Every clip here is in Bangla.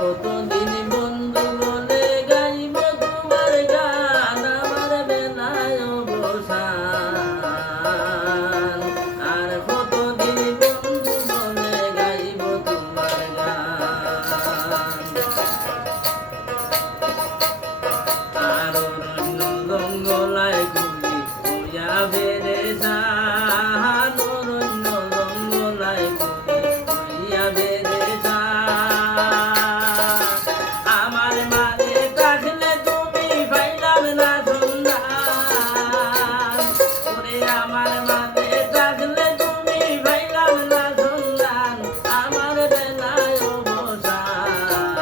কতদিন বন্ধু বলে গাইব তোমার গান, আমার বেলায় অবসান। আর কতদিন বন্ধু বলে গাইব তোমার গান। আর অরণ্য জঙ্গলায় ঘুরি হইয়া বেড়ে যান, অরণ্য জঙ্গলায় ঘুরি হইয়া বেড়ে যান। আমার মাঝে থাকলে তুমি পাইলাম না সন্ধান, ওরে আমার মাঝে থাকলে তুমি পাইলাম না সন্ধান, আমার বেলায় অবসান।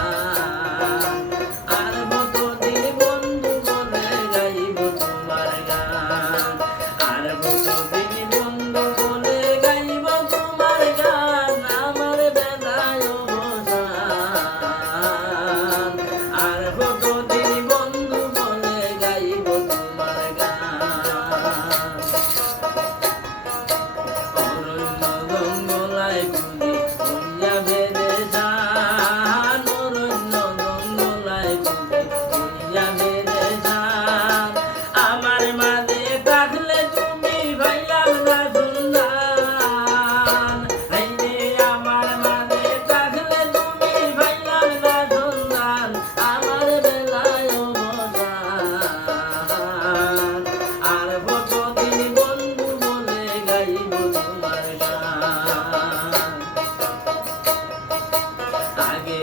আর কতদিন বন্ধু বলে গাইব তোমার গান, আর কতদিন বন্ধু বলে গাইব তোমার গান, আমার বেলায় অবসান। আর কতদিন বন্ধু বলে গাইব তোমার গান। অরণ্য জঙ্গলায় ঘুরি হইয়া বেড়ে যান, অরণ্য জঙ্গলায় ঘুরি হইয়া বেড়ে যান। আমার মাঝে থাকলে তুমি পাইলাম না সন্ধান, হাইরে আমার মাঝে থাকলে তুমি পাইলাম না সন্ধান, আমার বেলায় অবসান। আর কতদিন বন্ধু বলে গাইব তোমার গান। আগে